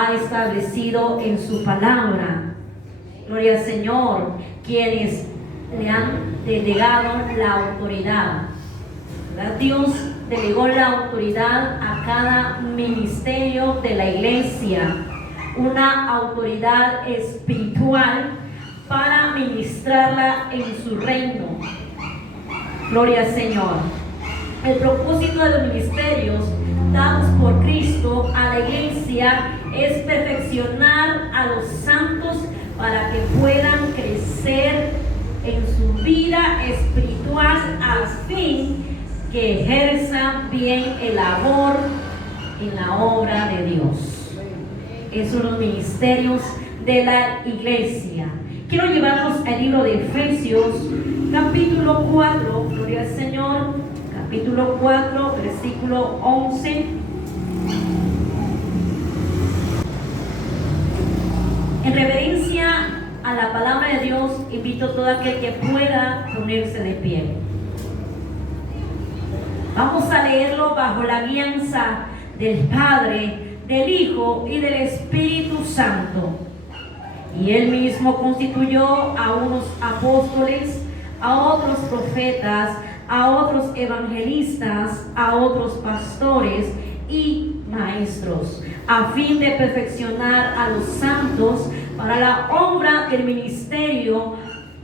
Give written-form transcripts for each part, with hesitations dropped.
ha establecido en su palabra. Gloria al Señor, quienes le han delegado la autoridad. ¿Verdad? Dios delegó la autoridad a cada ministerio de la iglesia, una autoridad espiritual para ministrarla en su reino. Gloria al Señor. El propósito de los ministerios dados por Cristo a la iglesia es perfeccionar a los santos para que puedan crecer en su vida espiritual a fin que ejerzan bien el labor en la obra de Dios. Esos son los ministerios de la iglesia. Quiero llevarnos al libro de Efesios, capítulo 4, gloria al Señor, capítulo 4, versículo 11. En reverencia a la palabra de Dios, invito a todo aquel que pueda ponerse de pie. Vamos a leerlo bajo la guianza del Padre, del Hijo y del Espíritu Santo. Y Él mismo constituyó a unos apóstoles, a otros profetas, a otros evangelistas, a otros pastores y maestros, a fin de perfeccionar a los santos para la obra del ministerio,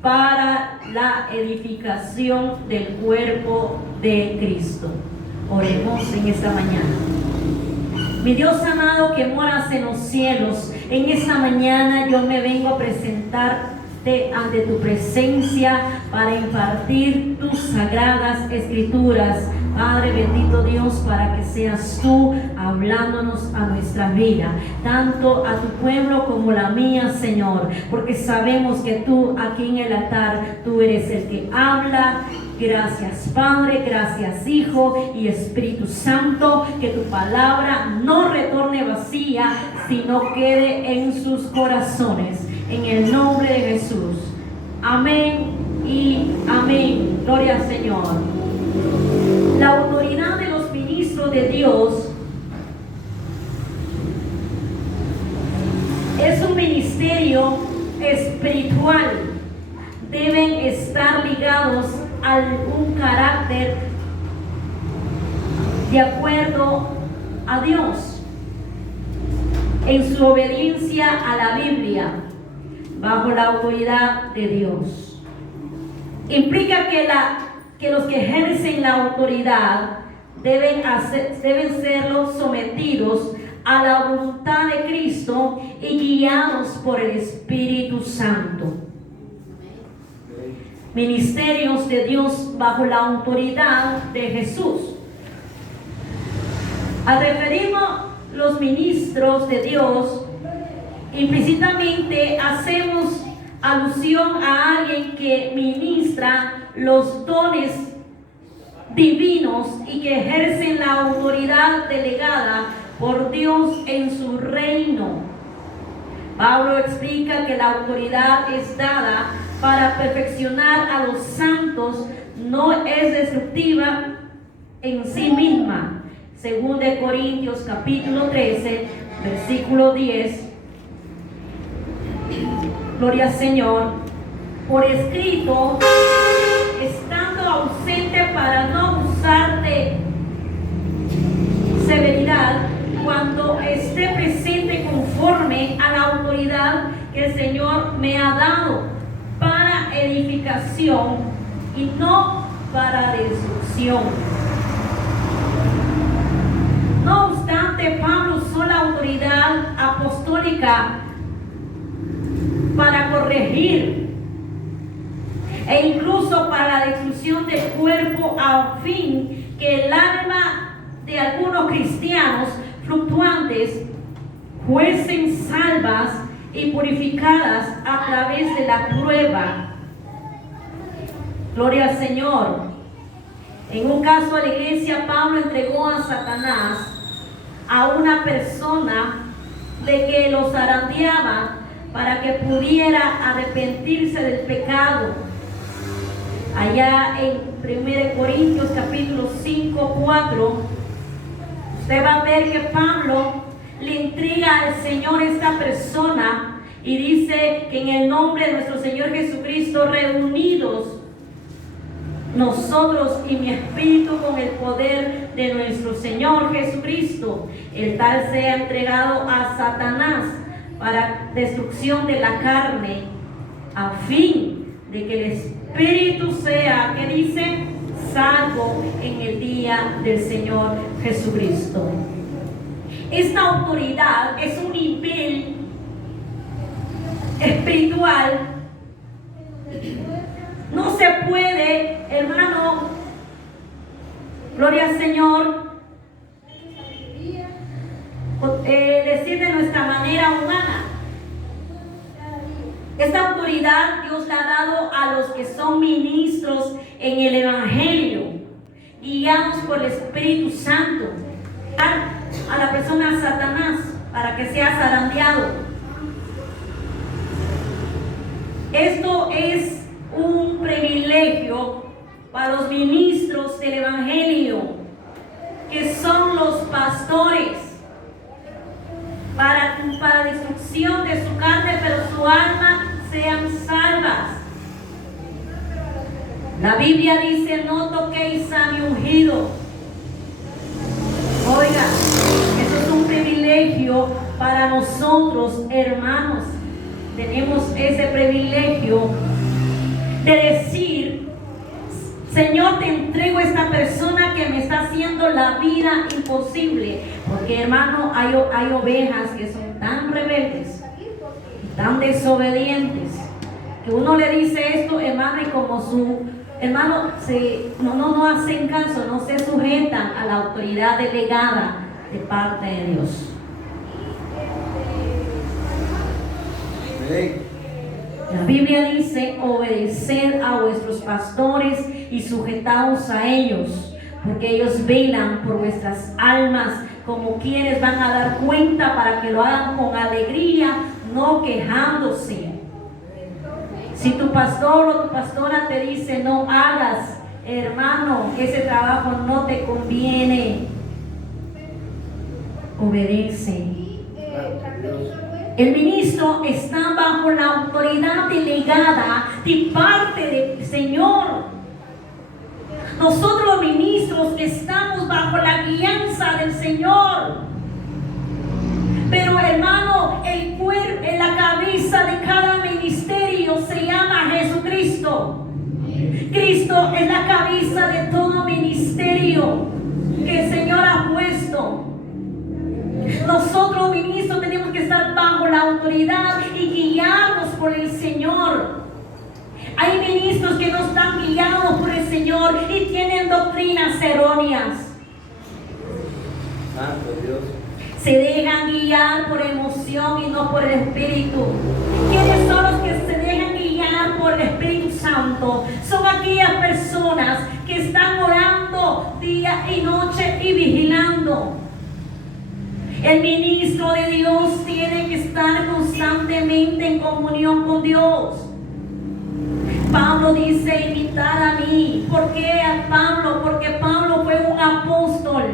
para la edificación del cuerpo de Cristo. Oremos en esta mañana. Mi Dios amado que moras en los cielos, en esta mañana yo me vengo a presentarte ante tu presencia para impartir tus sagradas escrituras. Padre bendito Dios, para que seas tú hablándonos a nuestra vida, tanto a tu pueblo como la mía, Señor, porque sabemos que tú aquí en el altar, tú eres el que habla. Gracias Padre, gracias Hijo y Espíritu Santo, que tu palabra no retorne vacía, sino quede en sus corazones, en el nombre de Jesús. Amén y amén. Gloria al Señor. La autoridad de los ministros de Dios es un ministerio espiritual. Deben estar ligados a un carácter de acuerdo a Dios, en su obediencia a la Biblia, bajo la autoridad de Dios. Implica que los que ejercen la autoridad deben serlo sometidos a la voluntad de Cristo y guiados por el Espíritu Santo. Ministerios de Dios bajo la autoridad de Jesús. Al referirnos los ministros de Dios, implícitamente hacemos alusión a alguien que ministra los dones divinos y que ejercen la autoridad delegada por Dios en su reino. Pablo explica que la autoridad es dada para perfeccionar a los santos, no es destructiva en sí misma. Según de Corintios capítulo 13, versículo 10. Gloria al Señor. Por escrito, estando ausente para no usar de severidad, cuando esté presente conforme a la autoridad que el Señor me ha dado, para edificación y no para destrucción. No obstante, Pablo usó la autoridad apostólica para corregir e incluso para la destrucción del cuerpo, a fin que el alma de algunos cristianos fluctuantes fuesen salvas y purificadas a través de la prueba. Gloria al Señor. En un caso de la iglesia, Pablo entregó a Satanás a una persona de que los zarandeaba para que pudiera arrepentirse del pecado. Allá en 1 Corintios capítulo 5, 4, usted va a ver que Pablo le entrega al Señor esta persona y dice que en el nombre de nuestro Señor Jesucristo, reunidos nosotros y mi espíritu con el poder de nuestro Señor Jesucristo, el tal sea entregado a Satanás para destrucción de la carne, a fin de que el espíritu sea, ¿qué dice? Salvo en el día del Señor Jesucristo. Esta autoridad es un nivel espiritual. No se puede, hermano, gloria al Señor, decir de nuestra manera humana. Esta autoridad Dios la ha dado a los que son ministros en el Evangelio, guiados por el Espíritu Santo, a la persona Satanás para que sea zarandeado. Esto es un privilegio para los ministros del Evangelio, que son los pastores, para destrucción de su carne, pero su alma sean salvas. La Biblia dice: no toquéis a mi ungido. Oiga, eso es un privilegio para nosotros, hermanos. Tenemos ese privilegio de decir: Señor, te entrego a esta persona que me está haciendo la vida imposible. Porque, hermano, hay ovejas que son tan rebeldes, tan desobedientes, que uno le dice esto, hermano, y como su hermano no hacen caso, no se sujetan a la autoridad delegada de parte de Dios. La Biblia dice: obedeced a vuestros pastores y sujetaos a ellos, porque ellos velan por vuestras almas, como quienes van a dar cuenta, para que lo hagan con alegría, no quejándose. Si tu pastor o tu pastora te dice: no hagas, hermano, ese trabajo no te conviene, obedece. El ministro está bajo la autoridad delegada de parte del Señor. Nosotros los ministros estamos bajo la guianza del Señor. Pero, hermano, la cabeza de cada ministerio se llama Jesucristo. Cristo es la cabeza de todo ministerio que el Señor ha puesto. Nosotros, ministros, tenemos que estar bajo la autoridad y guiarnos por el Señor. Hay ministros que no están guiados por el Señor y tienen doctrinas erróneas. Santo Dios. Se dejan guiar por emoción y no por el Espíritu. ¿Quiénes son los que se dejan guiar por el Espíritu Santo? Son aquellas personas que están orando día y noche y vigilando. El ministro de Dios tiene que estar constantemente en comunión con Dios. Pablo dice: imitad a mí. ¿Por qué a Pablo? Porque Pablo fue un apóstol,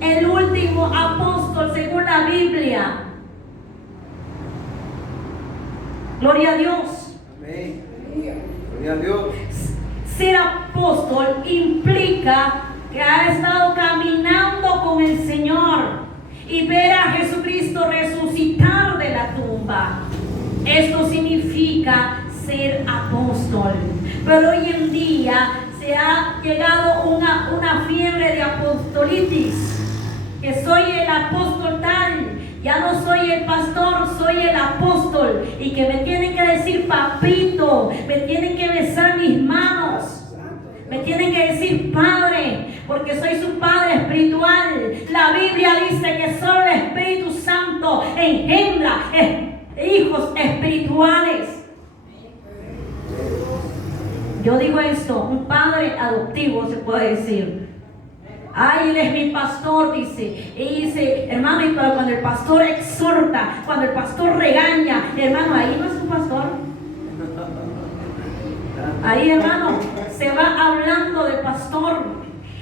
el último apóstol según la Biblia. Gloria a Dios. Amén. Gloria a Dios. Ser apóstol implica que ha estado caminando con el Señor y ver a Jesucristo resucitar de la tumba. Esto significa ser apóstol. Pero hoy en día se ha llegado una fiebre de apostolitis, que soy el apóstol tal, ya no soy el pastor, soy el apóstol, y que me tienen que decir papito, me tienen que besar mis manos, me tienen que decir padre, porque soy su padre espiritual. La Biblia dice que solo el Espíritu Santo engendra hijos espirituales. Yo digo esto: un padre adoptivo se puede decir: ay, él es mi pastor, dice. Y dice: hermano, y pero cuando el pastor exhorta, cuando el pastor regaña, hermano, ahí no es un pastor. Ahí, hermano, se va hablando del pastor.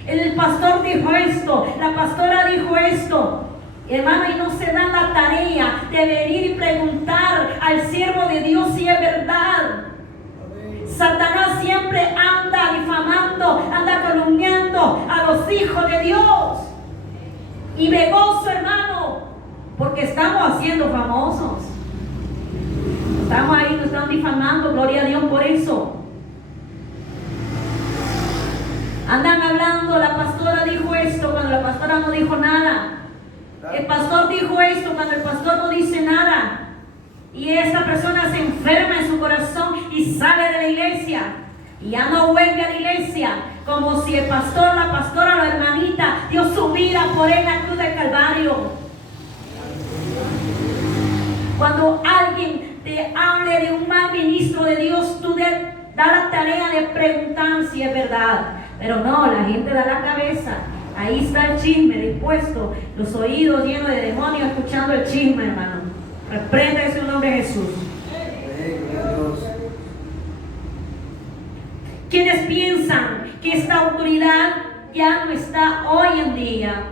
El pastor dijo esto, la pastora dijo esto. Hermano, y no se dan la tarea de venir y preguntar al siervo de Dios si es verdad. Satanás siempre anda difamando, anda calumniando a los hijos de Dios. Y me gozo, hermano, porque estamos haciendo famosos. Estamos ahí, nos están difamando, gloria a Dios por eso. Andan hablando, la pastora dijo esto cuando la pastora no dijo nada. El pastor dijo esto cuando el pastor no dice nada. Y esta persona se enferma en su corazón y sale de la iglesia. Y ya no vuelve a la iglesia. Como si el pastor, la pastora, la hermanita dio su vida por él en la cruz del Calvario. Cuando alguien te hable de un mal ministro de Dios, tú da la tarea de preguntar si es verdad. Pero no, la gente da la cabeza. Ahí está el chisme dispuesto, los oídos llenos de demonios escuchando el chisme, hermano. Reprenda ese nombre de Jesús. Quienes piensan que esta autoridad ya no está hoy en día,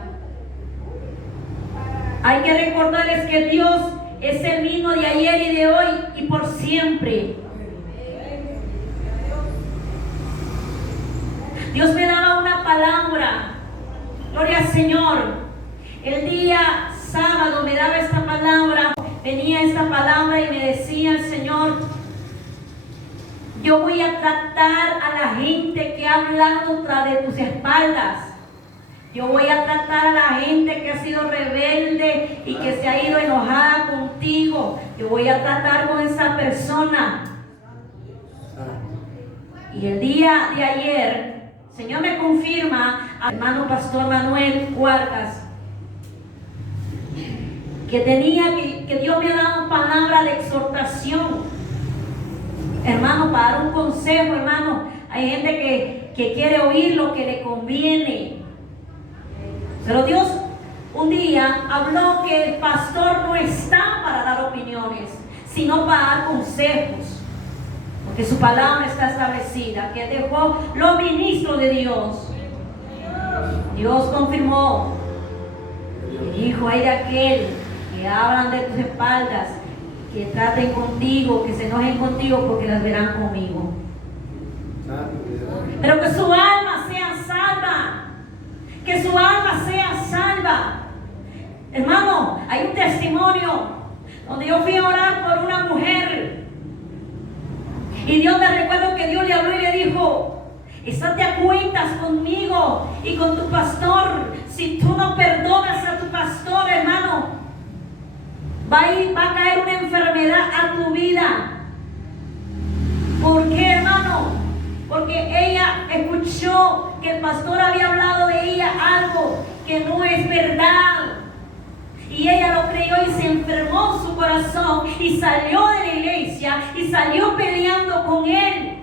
hay que recordarles que Dios es el mismo de ayer y de hoy y por siempre. Dios me daba una palabra. Gloria al Señor. El día sábado me daba esta palabra. Venía esta palabra y me decía el Señor: yo voy a tratar a la gente que ha hablado tras de tus espaldas. Yo voy a tratar a la gente que ha sido rebelde y que se ha ido enojada contigo. Yo voy a tratar con esa persona. Y el día de ayer, el Señor me confirma, hermano pastor Manuel Cuarcas, que Dios me ha dado palabra de exhortación, hermano, para dar un consejo, hermano. Hay gente que quiere oír lo que le conviene. Pero Dios un día habló que el pastor no está para dar opiniones, sino para dar consejos. Porque su palabra está establecida, que dejó los ministros de Dios. Dios confirmó y dijo: hay de aquel que hablan de tus espaldas, que traten contigo, que se enojen contigo, porque las verán conmigo. Pero que su alma sea salva. Que su alma sea salva. Hermano, hay un testimonio donde yo fui a orar por una mujer. Y Dios, me recuerdo que Dios le habló y le dijo: estate a cuentas conmigo y con tu pastor. Si tú no perdonas a tu pastor, hermano, va a caer una enfermedad a tu vida. ¿Por qué, hermano? Porque ella escuchó que el pastor había hablado de ella algo que no es verdad. Y ella lo creyó y se enfermó su corazón y salió de la iglesia y salió peleando con él.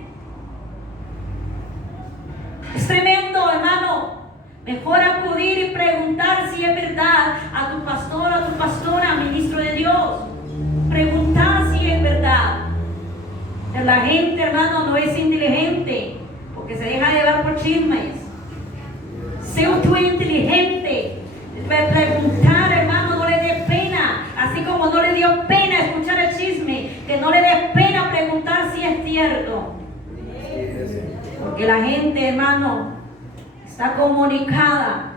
Es tremendo, hermano. Mejor acudir y preguntar si es verdad a tu pastor, a tu pastora, ministro de Dios. Preguntar si es verdad. La gente, hermano, no es inteligente porque se deja llevar por chismes. Sé tú inteligente. Preguntar, hermano, no le dé pena. Así como no le dio pena escuchar el chisme, que no le dé pena preguntar si es cierto. Porque la gente, hermano, está comunicada.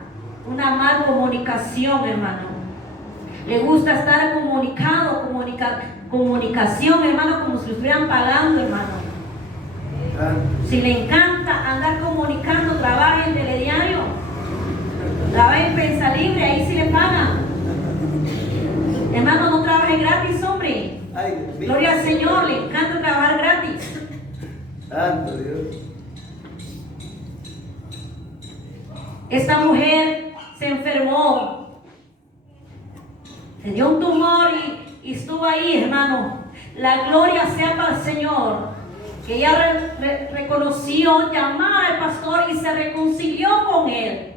Una mala comunicación, hermano. Le gusta estar comunicado, comunicación, hermano, como si lo estuvieran pagando, hermano. Si le encanta andar comunicando, trabaja en Telediario, trabaja en Prensa Libre, ahí sí le pagan. Hermano, no trabaje gratis, hombre. Gloria al Señor, le encanta trabajar gratis. Santo Dios. Esta mujer se enfermó. Se dio un tumor y estuvo ahí, hermano. La gloria sea para el Señor. Que ella reconoció, llamó al pastor y se reconcilió con él.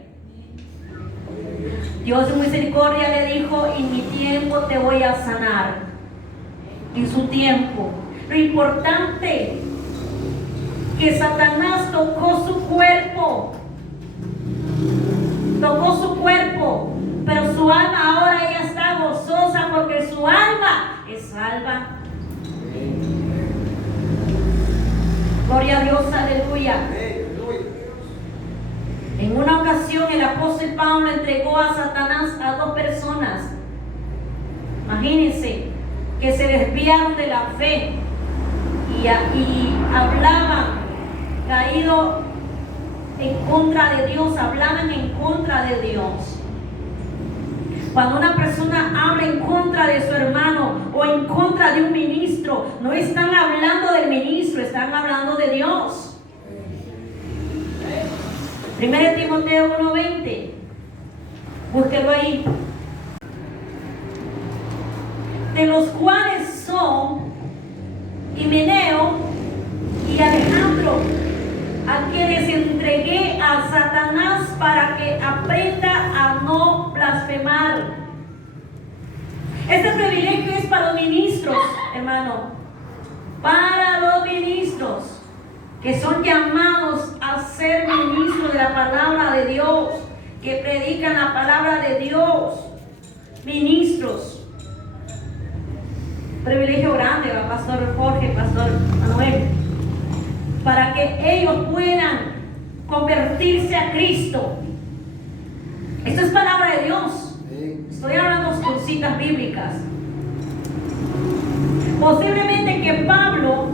Dios en misericordia le dijo: en mi tiempo te voy a sanar. En su tiempo. Lo importante, que Satanás tocó su cuerpo. Tocó su cuerpo. Pero su alma ahora ella porque su alma es salva. Gloria a Dios, aleluya. En una ocasión el apóstol Pablo entregó a Satanás a 2 personas. Imagínense que se desviaron de la fe y hablaban caído en contra de Dios, hablaban en contra de Dios. Cuando una persona habla en contra de su hermano o en contra de un ministro, no están hablando del ministro, están hablando de Dios. 1 Timoteo 1:20. Búsquelo ahí. De los cuales son Himeneo y Alejandro, a quienes entregué a Satanás para que aprenda a no blasfemar. Este privilegio es para los ministros, hermano. Para los ministros que son llamados a ser ministros de la palabra de Dios, que predican la palabra de Dios. Ministros. Privilegio grande, ¿va? Pastor Jorge, Pastor Manuel, para que ellos puedan convertirse a Cristo. Esto es palabra de Dios. Estoy hablando con citas bíblicas. Posiblemente que Pablo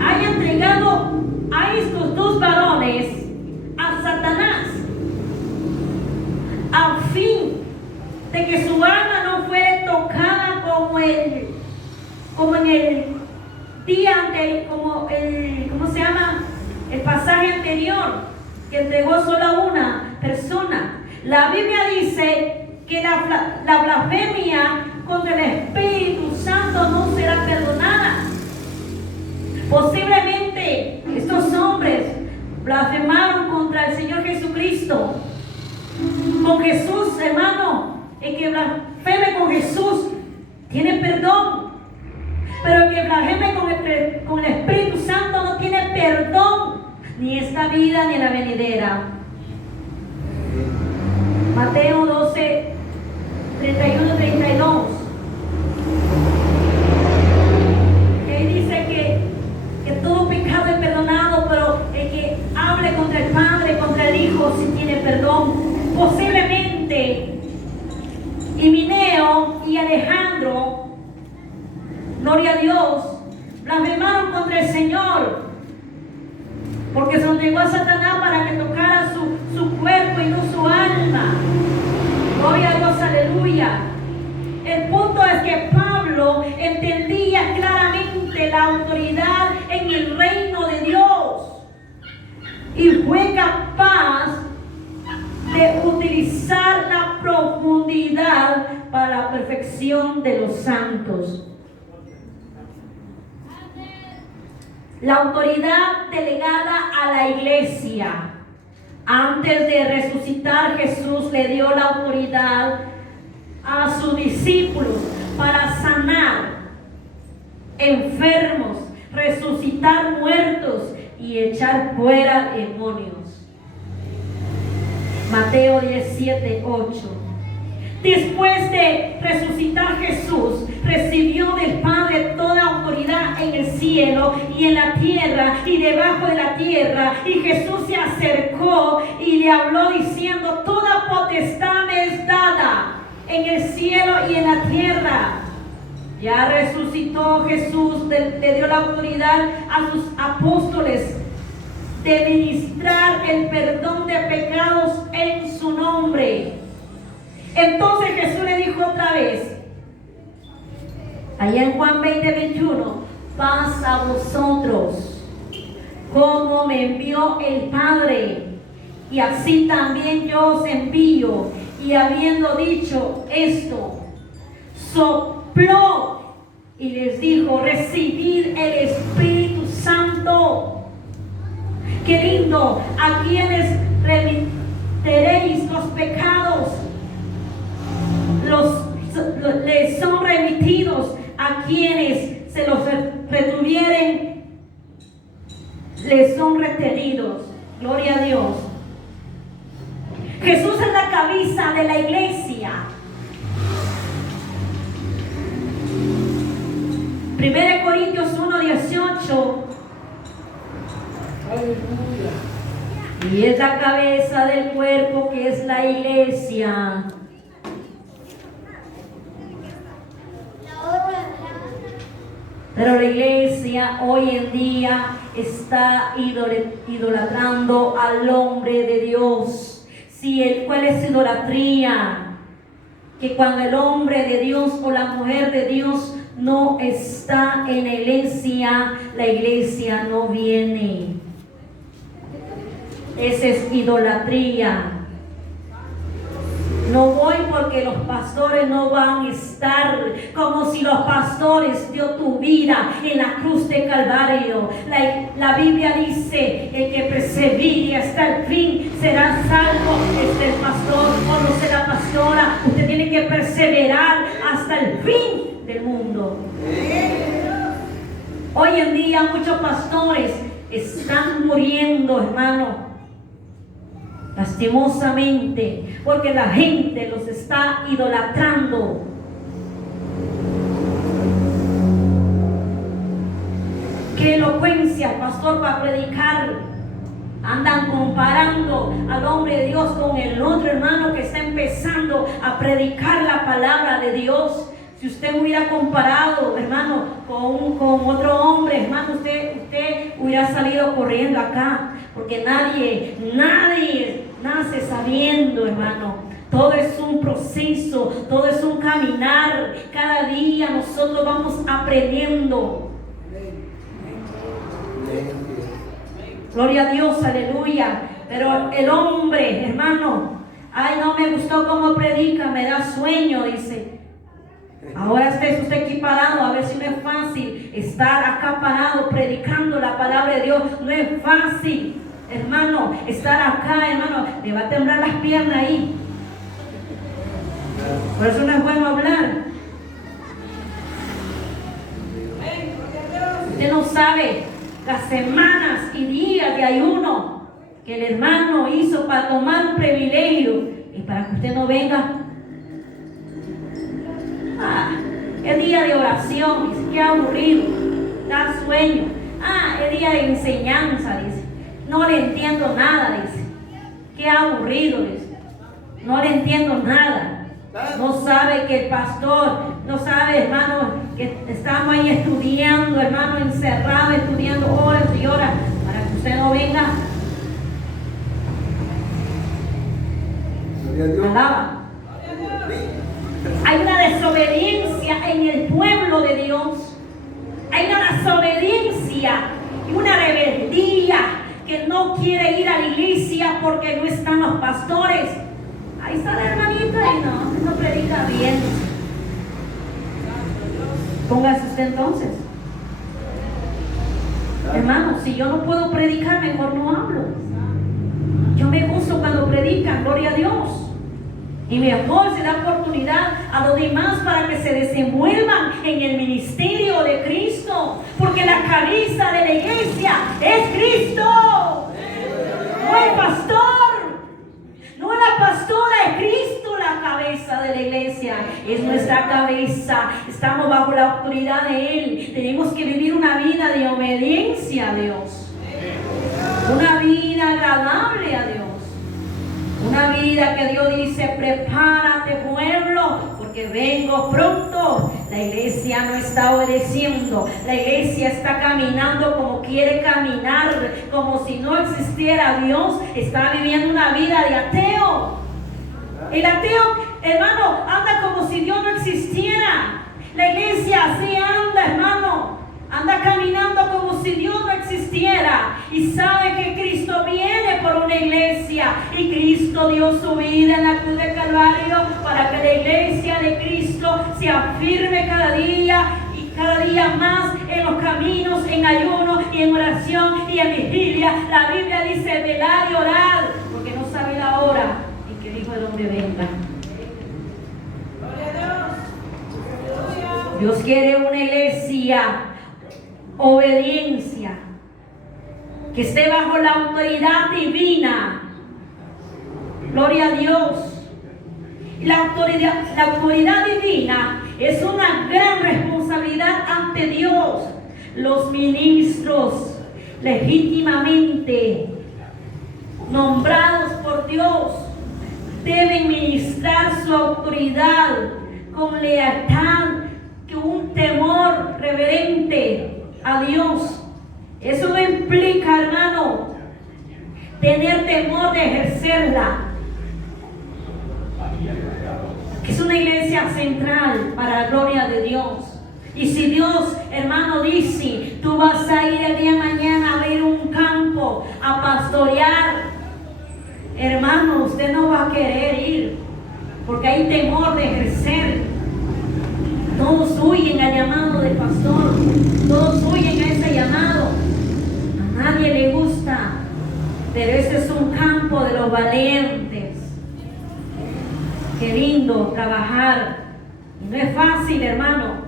haya entregado a estos 2 varones a Satanás a fin de que su alma no fuera tocada como en el día anterior, ¿cómo se llama? El pasaje anterior, que entregó solo a una persona. La Biblia dice que la blasfemia contra el Espíritu Santo no será perdonada. Posiblemente estos hombres blasfemaron contra el Señor Jesucristo. Con Jesús, hermano, el que blasfeme con Jesús tiene perdón. Pero el que blasfeme con el Espíritu Santo no tiene perdón, ni esta vida ni en la venidera. Mateo 12, 31, 32. Él dice que todo pecado es perdonado, pero el que hable contra el Padre, contra el Hijo, sí tiene perdón. Posiblemente Himeneo y Alejandro, gloria a Dios, blasfemaron contra el Señor, porque se lo entregó a Satanás para que tocara su cuerpo y no su alma. Gloria a Dios, aleluya. El punto es que Pablo entendía claramente la autoridad en el reino de Dios y fue capaz de utilizar la profundidad para la perfección de los santos. La autoridad delegada a la iglesia. Antes de resucitar, Jesús le dio la autoridad a sus discípulos para sanar enfermos, resucitar muertos y echar fuera demonios. Mateo 17:8. Después de resucitar Jesús, recibió del Padre toda autoridad en el cielo y en la tierra y debajo de la tierra. Y Jesús se acercó y le habló diciendo: toda potestad me es dada en el cielo y en la tierra. Ya resucitó Jesús, le dio la autoridad a sus apóstoles de ministrar el perdón de pecados en su nombre. Entonces Jesús le dijo otra vez, allá en Juan 20:21, paz a vosotros, como me envió el Padre, y así también yo os envío. Y habiendo dicho esto, sopló y les dijo: recibid el Espíritu Santo. Qué lindo. A quienes remitiréis los pecados, les son remitidos. A quienes se los retuvieren, les son retenidos. Gloria a Dios. Jesús es la cabeza de la iglesia. 1 Corintios 1:18. Y es la cabeza del cuerpo, que es la iglesia. Pero la iglesia hoy en día está idolatrando al hombre de Dios. ¿Cuál es idolatría? Que cuando el hombre de Dios o la mujer de Dios no está en la iglesia no viene. Esa es idolatría. No voy porque los pastores no van a estar, como si los pastores dio tu vida en la cruz de Calvario. La Biblia dice: el que persevere hasta el fin será salvo. El pastor o no será pastora, usted tiene que perseverar hasta el fin del mundo. Hoy en día muchos pastores están muriendo, hermano, lastimosamente, porque la gente los está idolatrando. Qué elocuencia el pastor va a predicar. Andan comparando al hombre de Dios con el otro hermano que está empezando a predicar la palabra de Dios. Si usted hubiera comparado, hermano, con otro hombre, hermano, usted hubiera salido corriendo acá, porque nadie nace sabiendo, hermano. Todo es un proceso, todo es un caminar. Cada día nosotros vamos aprendiendo. Gloria a Dios, aleluya. Pero el hombre, hermano, ay, no me gustó cómo predica, me da sueño, dice. Ahora esté usted aquí parado, a ver si no es fácil estar acá parado predicando la palabra de Dios. No es fácil, hermano, estar acá, hermano. Le va a temblar las piernas ahí. Por eso no es bueno hablar. Usted no sabe las semanas y días de ayuno que el hermano hizo para tomar un privilegio y para que usted no venga. Es día de oración, dice, qué aburrido, da sueño. Es día de enseñanza, dice, no le entiendo nada, dice, qué aburrido, dice, no le entiendo nada. No sabe que el pastor, no sabe, hermano, que estamos ahí estudiando, hermano, encerrados, estudiando horas y horas, para que usted no venga. Alaba. Hay una desobediencia en el pueblo de Dios. Hay una desobediencia y una rebeldía, que no quiere ir a la iglesia porque no están los pastores. Ahí está la hermanita y no predica bien. Póngase usted entonces. Hermano, si yo no puedo predicar, mejor no hablo. Yo me gusto cuando predican, gloria a Dios. Y mejor se da oportunidad a los demás para que se desenvuelvan en el ministerio de Cristo. Porque la cabeza de la iglesia es Cristo. No el pastor, no la pastora, es Cristo la cabeza de la iglesia. Es nuestra cabeza. Estamos bajo la autoridad de Él. Tenemos que vivir una vida de obediencia a Dios. Una vida agradable a Dios. Una vida que Dios dice: prepárate, pueblo, porque vengo pronto. La iglesia no está obedeciendo. La iglesia está caminando como quiere caminar, como si no existiera Dios. Está viviendo una vida de ateo. El ateo, hermano, anda como si Dios no existiera. La iglesia así anda, hermano. Anda caminando como si Dios no existiera, y sabe que Cristo viene por una iglesia, y Cristo dio su vida en la cruz de Calvario para que la iglesia de Cristo se afirme cada día y cada día más en los caminos, en ayuno y en oración y en vigilia. La Biblia dice: velad y orad, porque no sabe la hora en que el Hijo del Hombre venga. Dios quiere una iglesia obediencia, que esté bajo la autoridad divina. Gloria a Dios. La autoridad divina Es una gran responsabilidad ante Dios. Los ministros legítimamente nombrados por Dios deben ministrar su autoridad con lealtad, con un temor reverente a Dios. Eso no implica, hermano, tener temor de ejercerla. Es una iglesia central para la gloria de Dios. Y si Dios, hermano, dice, tú vas a ir el día de mañana a ver un campo, a pastorear, hermano, usted no va a querer ir, porque hay temor de ejercer. Todos huyen al llamado del pastor, todos huyen a ese llamado. A nadie le gusta, pero ese es un campo de los valientes. Qué lindo trabajar. No es fácil, hermano.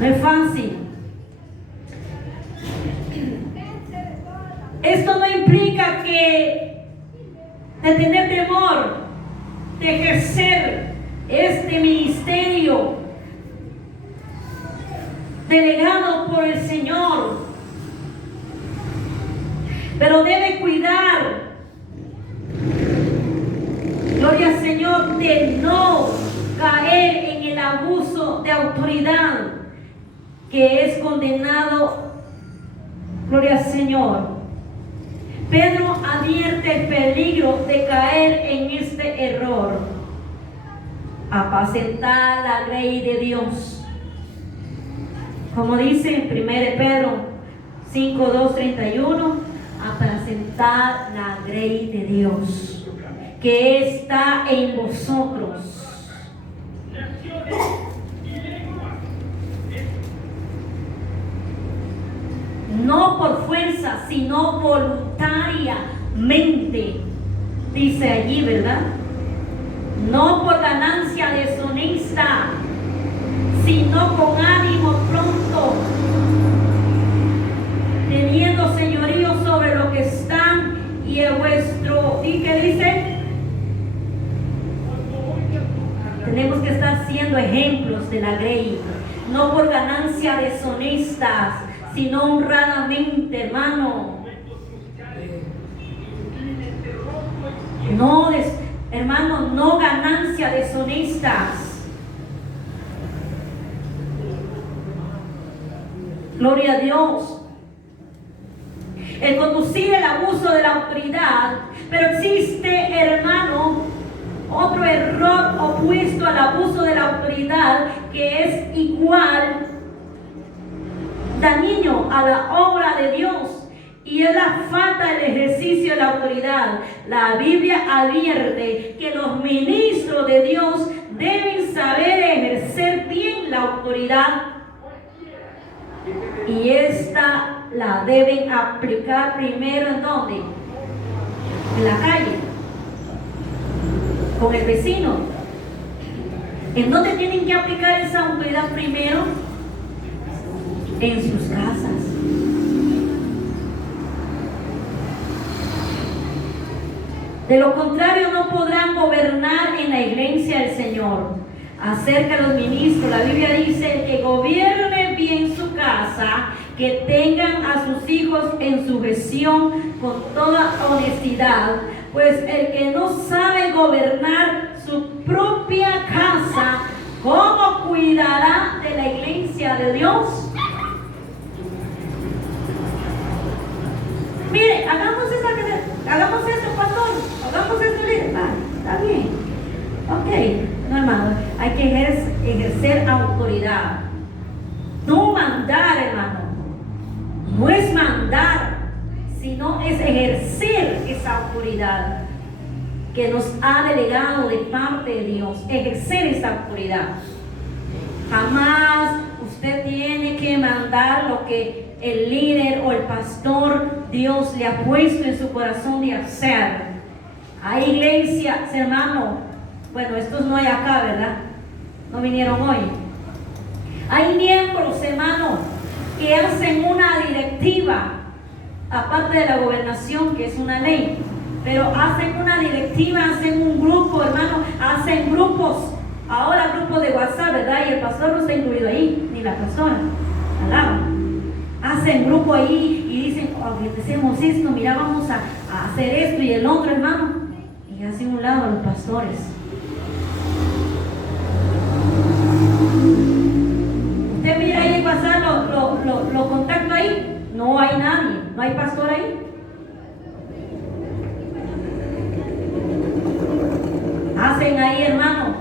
No es fácil. Esto no implica que de tener temor de ejercer este ministerio delegado por el Señor, pero debe cuidar, gloria al Señor, de no caer en el abuso de autoridad que es condenado, gloria al Señor. Pedro advierte el peligro de caer en este error. Apacentar la grey de Dios. Como dice en 1 Pedro 5:2-31, apacentar la grey de Dios que está en vosotros. No por fuerza, sino voluntariamente, dice allí, ¿verdad? No por ganancia deshonesta, sino con ánimo pronto, teniendo señorío sobre lo que están y el vuestro. ¿Y qué dice? Tenemos que estar siendo ejemplos de la grey, no por ganancia deshonestas, sino honradamente, hermano. No, hermano, no ganancia deshonestas. Gloria a Dios. El conducir el abuso de la autoridad, pero existe, hermano, otro error opuesto al abuso de la autoridad que es igual dañino a la obra de Dios, y es la falta del ejercicio de la autoridad. La Biblia advierte que los ministros de Dios deben saber ejercer bien la autoridad, y esta la deben aplicar primero ¿en dónde? En la calle, con el vecino. ¿En dónde tienen que aplicar esa autoridad primero? En sus casas. De lo contrario, no podrán gobernar en la iglesia del Señor. Acerca de los ministros, la Biblia dice que gobierne bien su casa, que tengan a sus hijos en sujeción con toda honestidad, pues el que no sabe gobernar su propia casa, ¿cómo cuidará de la iglesia de Dios? Mire, hagamos esto, pastor, hagamos esto, líder. Está bien. Ok, no, hermano, hay que ejercer autoridad. No mandar, hermano. No es mandar, sino es ejercer esa autoridad que nos ha delegado de parte de Dios. Ejercer esa autoridad. Jamás usted tiene que mandar lo que el líder o el pastor Dios le ha puesto en su corazón de hacer. Hay iglesias, hermano. Bueno, estos no hay acá, ¿verdad? No vinieron hoy. Hay miembros, hermano, que hacen una directiva, aparte de la gobernación, que es una ley, pero hacen una directiva, hacen un grupo, hermano, hacen grupos ahora grupo de WhatsApp, ¿verdad? Y el pastor no está incluido ahí, ni la pastora. Alaba. Hacen grupo ahí y dicen, hacemos esto, mira, vamos a hacer esto y el otro, hermano. Y hacia un lado a los pastores. Usted mira ahí en WhatsApp los contactos ahí. No hay nadie, no hay pastor ahí. Hacen ahí, hermano,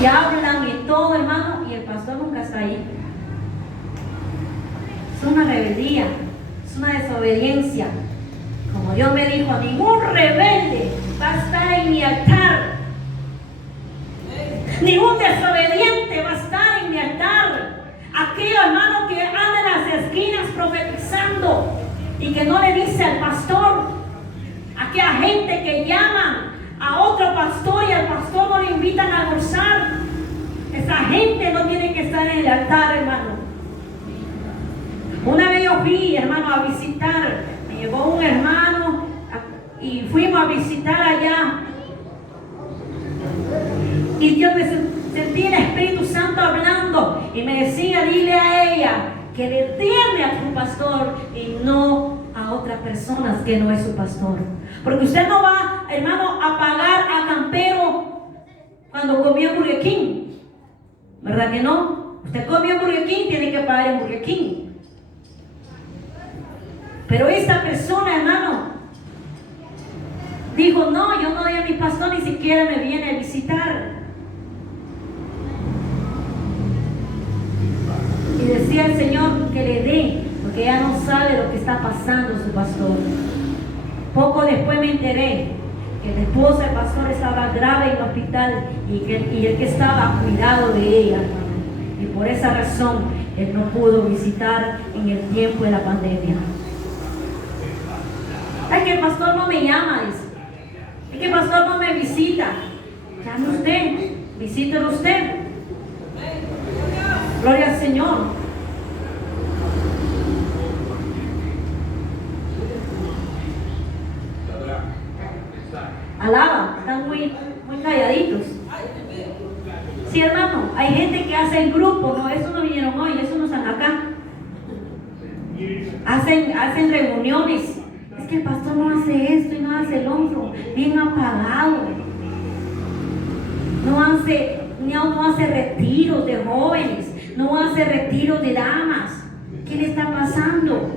y hablan y todo, hermano, y el pastor nunca está ahí. Es una rebeldía, es una desobediencia. Como Dios me dijo, ningún rebelde va a estar en mi altar. Ningún desobediente va a estar en mi altar. Aquellos hermanos que andan en las esquinas profetizando y que no le dice al pastor. Aquella gente que llaman a otro pastor y al pastor no le invitan a almorzar. Esa gente no tiene que estar en el altar, hermano. Una vez yo fui, hermano, a visitar. Me llevó un hermano y fuimos a visitar allá. Y yo me sentí el Espíritu Santo hablando y me decía, dile a ella que le entiende a su pastor y no a otras personas que no es su pastor. Porque usted no va, hermano, a pagar a campero cuando comió Burger King. ¿Verdad que no? Usted comió Burger King, tiene que pagar en Burger King. Pero esta persona, hermano, dijo, no, yo no doy a mi pastor, ni siquiera me viene a visitar. Y decía el Señor que le dé, porque ella no sabe lo que está pasando su pastor. Poco después me enteré que la esposa del pastor estaba grave en el hospital y el que estaba a cuidado de ella, hermano. Y por esa razón él no pudo visitar en el tiempo de la pandemia. Es que el pastor no me llama, dice. Es que el pastor no me visita. Llame usted, visítelo usted. Gloria al Señor. Alaba, están muy calladitos. Sí, hermano, hay gente que hace el grupo, no, eso no vinieron hoy, eso no están acá. Hacen reuniones. Es que el pastor no hace esto y no hace el otro, bien apagado. No hace retiros de jóvenes, no hace retiros de damas. ¿Qué le está pasando?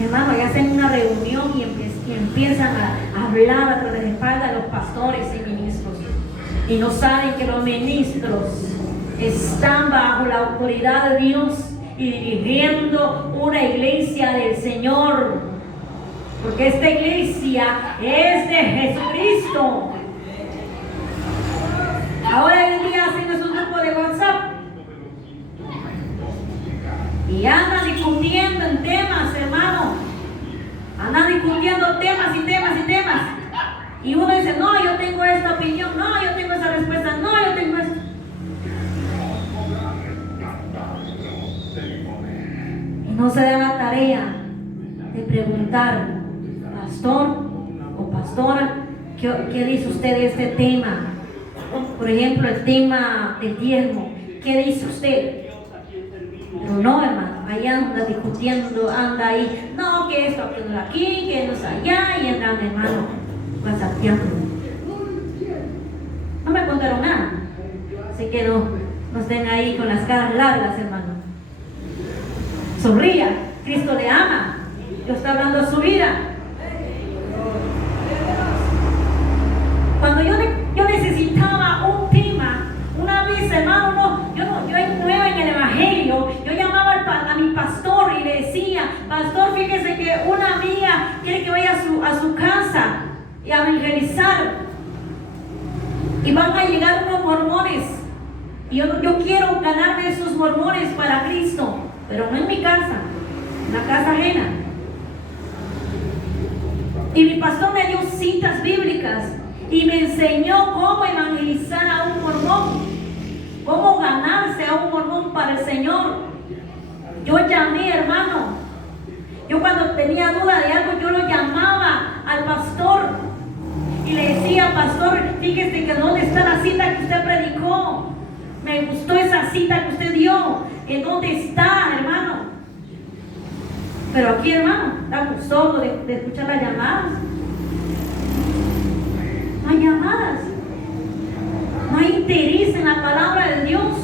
Hermano, ya hacen una reunión y empiezan a hablar a través de la espalda de los pastores y ministros. Y no saben que los ministros están bajo la autoridad de Dios y dirigiendo una iglesia del Señor, porque esta iglesia es de Jesucristo. Ahora hoy en día hacen esos grupos de WhatsApp y andan discutiendo en temas, hermano, andan discutiendo temas y temas y temas, y uno dice, no, yo tengo esta opinión, no, yo tengo esa respuesta, no, yo tengo esto. No se da la tarea de preguntar, pastor o pastora, ¿qué dice usted de este tema? Por ejemplo, el tema del diezmo, ¿qué dice usted? Pero no, hermano, ahí anda discutiendo, anda ahí, no, que esto, que no es aquí, que no es allá, y andan, hermano, pasateando. No me contaron nada, así que no estén ahí con las caras largas, hermano. Sonría, Cristo le ama, Dios está hablando de su vida. Cuando yo necesitaba un tema, una vez, hermano, yo nueva en el evangelio, yo llamaba a mi pastor y le decía, pastor, fíjese que una amiga quiere que vaya a su casa y a evangelizar, y van a llegar unos mormones, y yo quiero ganarme esos mormones para Cristo, pero no en mi casa, en la casa ajena. Y mi pastor me dio citas bíblicas y me enseñó cómo evangelizar a un mormón, cómo ganarse a un mormón para el Señor. Yo llamé, hermano, yo cuando tenía duda de algo, yo lo llamaba al pastor y le decía, pastor, fíjese que dónde está la cita que usted predicó. Me gustó esa cita que usted dio. ¿En dónde está, hermano? Pero aquí, hermano, estamos solos de escuchar las llamadas. No hay llamadas. No hay interés en la palabra de Dios.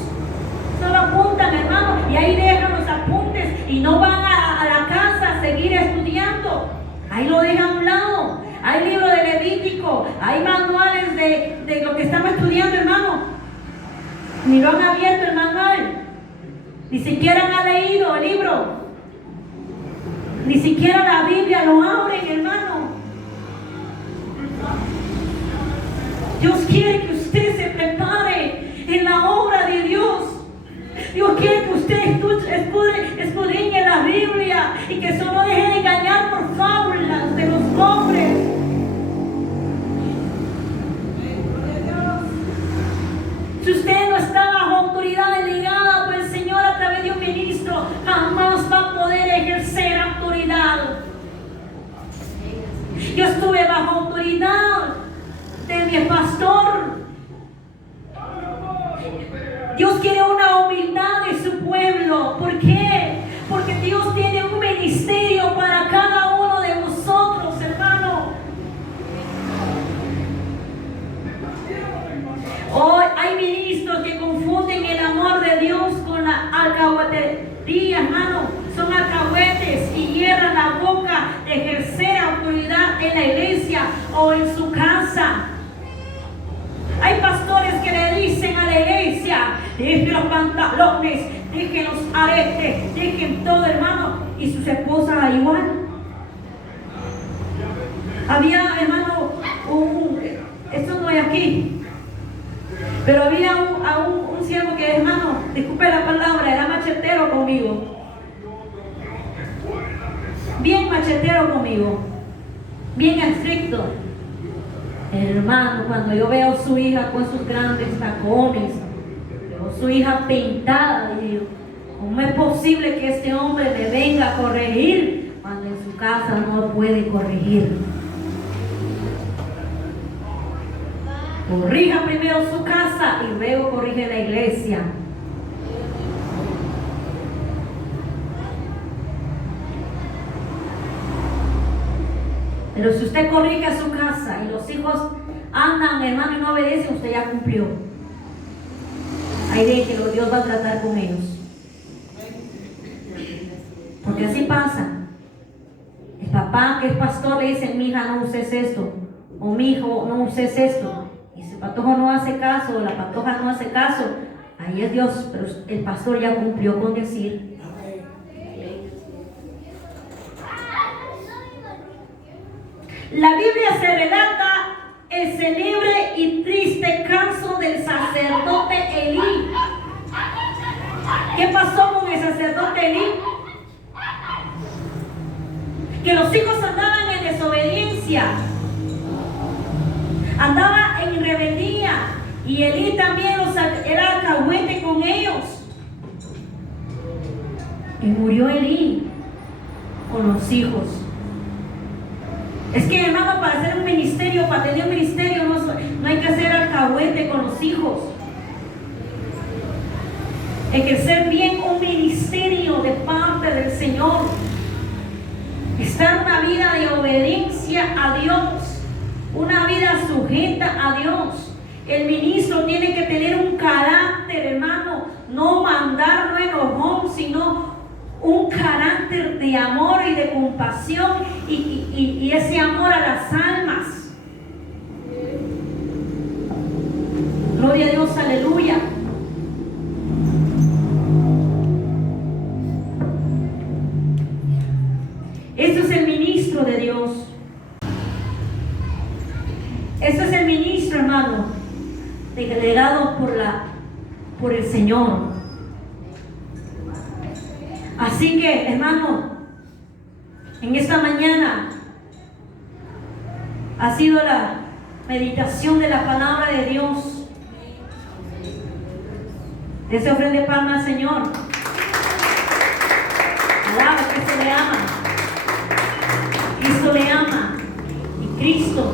Solo apuntan, hermano, y ahí dejan los apuntes y no van a la casa a seguir estudiando. Ahí lo dejan a un lado. Hay libros de Levítico, hay manuales de lo que estamos estudiando, hermano. Ni lo han abierto el manual. Ni siquiera han leído el libro. Ni siquiera la Biblia lo abren, hermano. Dios quiere que usted se prepare en la obra de Dios. Dios quiere que usted escudriñe la Biblia y que solo deje de engañar por fábulas de los hombres. Si usted no está bajo autoridad delegada por el Señor a través de un ministro, jamás va a poder ejercer autoridad. Yo estuve bajo autoridad de mi pastor. Dios quiere una humildad de su pueblo. ¿Por qué? Porque Dios tiene un ministerio para cada uno de nosotros, hermano. Hoy hay ministros que confunden el amor de Dios con la alcahuetería, hermano. Son alcahuetes y cierran la boca de ejercer autoridad en la iglesia o en su casa. Hay pastores que le dicen a la iglesia: dejen los pantalones, dejen los aretes, dejen todo, hermano. Y sus esposas igual. Había, hermano, esto no es aquí, pero había un siervo que, hermano, disculpe la palabra, era machetero conmigo. Bien machetero conmigo. Bien estricto. Hermano, cuando yo veo a su hija con sus grandes tacones, veo a su hija pintada, digo, ¿cómo es posible que este hombre me venga a corregir cuando en su casa no puede corregir? Corrija primero su casa y luego corrige la iglesia. Pero si usted corrige a su casa y los hijos andan, hermano, y no obedecen, usted ya cumplió. Ahí déjelo, Dios va a tratar con ellos. Porque así pasa. El papá que es pastor le dice: mi hija, no uses esto. O mi hijo, no uses esto. Y si el patojo no hace caso, o la patoja no hace caso, ahí es Dios. Pero el pastor ya cumplió con decir. La Biblia se relata el célebre y triste caso del sacerdote Elí. ¿Qué pasó con el sacerdote Elí? Que los hijos andaban en desobediencia, andaba en rebeldía, y Elí también era alcahuete con ellos. Y murió Elí con los hijos. Es que, hermano, para hacer un ministerio, para tener un ministerio, no hay que hacer alcahuete con los hijos. Ejercer bien un ministerio de parte del Señor. Estar una vida de obediencia a Dios, una vida sujeta a Dios. El ministro tiene que tener un carácter, hermano, no mandar, no enojón, sino un carácter de amor y de compasión y ese amor a las almas. Gloria a Dios, aleluya. Este es el ministro de Dios. Este es el ministro, hermano, delegado por el Señor. Así que, hermano, en esta mañana ha sido la meditación de la palabra de Dios. Dese ofrende palma al Señor. Alaba que se le ama. Cristo le ama. Y Cristo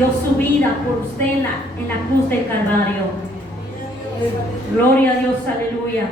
dio su vida por usted en la cruz del Calvario. Gloria a Dios, aleluya.